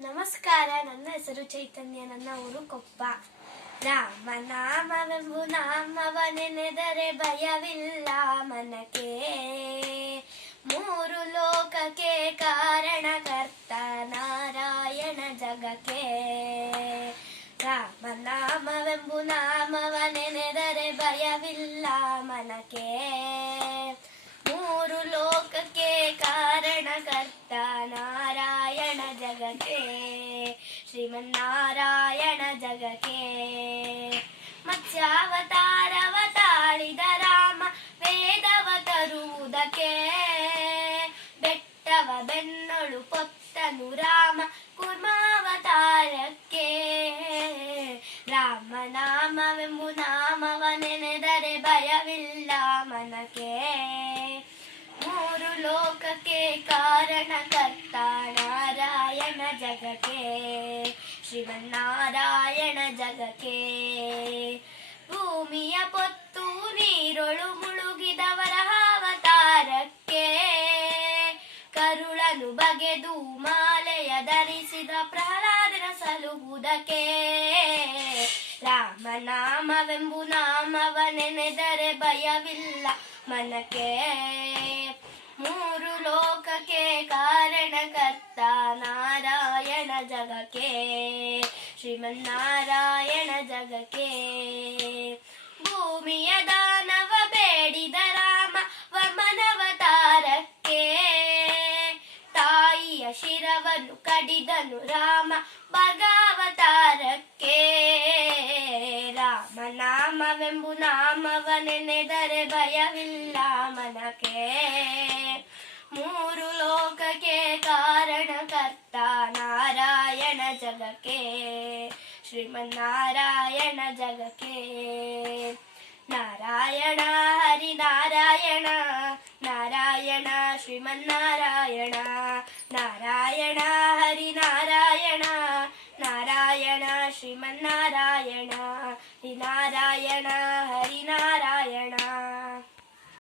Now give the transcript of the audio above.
ನಮಸ್ಕಾರ, ನನ್ನ ಹೆಸರು ಚೈತನ್ಯ, ನನ್ನ ಊರು ಕೊಪ್ಪ. ರಾಮ ನಾಮವೆಂಬು ನಾಮವ ನೆನೆದರೆ ಭಯವಿಲ್ಲ ಮನಕ್ಕೆ. ಮೂರು ಲೋಕಕ್ಕೆ ಕಾರಣಕರ್ತ ನಾರಾಯಣ ಜಗಕ್ಕೆ. ರಾಮ ನಾಮವೆಂಬು ನಾಮವ ನೆನೆದರೆ ಭಯವಿಲ್ಲ ಮನಕ್ಕೆ. ಮೂರು ಲೋಕಕ್ಕೆ ಕಾರಣಕರ್ತ ಜಗಕ್ಕೆ ಶ್ರೀಮನ್ನಾರಾಯಣ ಜಗಕ್ಕೆ ಮತ್ಸ್ಯಾವತಾರವ ತಾಳಿದ ರಾಮ, ವೇದವ ತರುವುದಕ್ಕೆ. ಬೆಟ್ಟವ ಬೆನ್ನೊಳು ಪೊತ್ತನು ರಾಮ, ಕುರ್ಮಾವತಾರಕ್ಕೆ. ರಾಮ ನಾಮವೆಂಬು ನಾಮವ ನೆನೆದರೆ ಭಯವಿಲ್ಲ ಮನಕ್ಕೆ. ಮೂರು ಲೋಕಕ್ಕೆ ಕಾರಣಕರ್ತ ನಾರಾಯಣ ಜಗಕ್ಕೆ ಶ್ರೀಮನ್ನಾರಾಯಣ ಜಗಕ್ಕೆ. ಭೂಮಿಯ ಪೊತ್ತು ನೀರೊಳು ಮುಳುಗಿದವರ ಅವತಾರಕ್ಕೆ. ಕರುಳನು ಬಗೆದು ಮಾಲೆಯ ಧರಿಸಿದ ಪ್ರಹ್ಲಾದನ ರಾಮ ನಾಮವೆಂಬು ನಾಮವ ನೆನೆದರೆ ಭಯವಿಲ್ಲ ಮನಕ್ಕೆ. ಮೂರು ಲೋಕಕ್ಕೆ ಕಾರಣಕರ್ತ ನಾರಾಯಣ ಜಗಕ್ಕೆ, ಶ್ರೀಮನ್ನಾರಾಯಣ ಜಗಕ್ಕೆ. ಭೂಮಿಯ ದಾನವ ಬೇಡಿದ ರಾಮ ವಮನವತಾರಕ್ಕೆ ತಾಯಿಯ ಶಿರವನ್ನು ಕಡಿದನು ರಾಮ ಭಗಾವತಾರಕ್ಕೆ. ರಾಮ ನಾಮವೆಂಬು ನಾಮವ ನೆನೆದರೆ ಭಯವಿಲ್ಲ ಮನಕ್ಕೆ. ಮೂರು ಲೋಕಕ್ಕೆ ಜಗಕ್ಕೆ ಶ್ರೀಮನ್ನಾರಾಯಣ ಜಗಕ್ಕೆ ನಾರಾಯಣ ಹರಿನಾರಾಯಣ ನಾರಾಯಣ ಶ್ರೀಮನ್ನಾರಾಯಣ ನಾರಾಯಣ ಹರಿನಾರಾಯಣ ನಾರಾಯಣ ಶ್ರೀಮನ್ನಾರಾಯಣ ಹರಿನಾರಾಯಣ ಹರಿನಾರಾಯಣ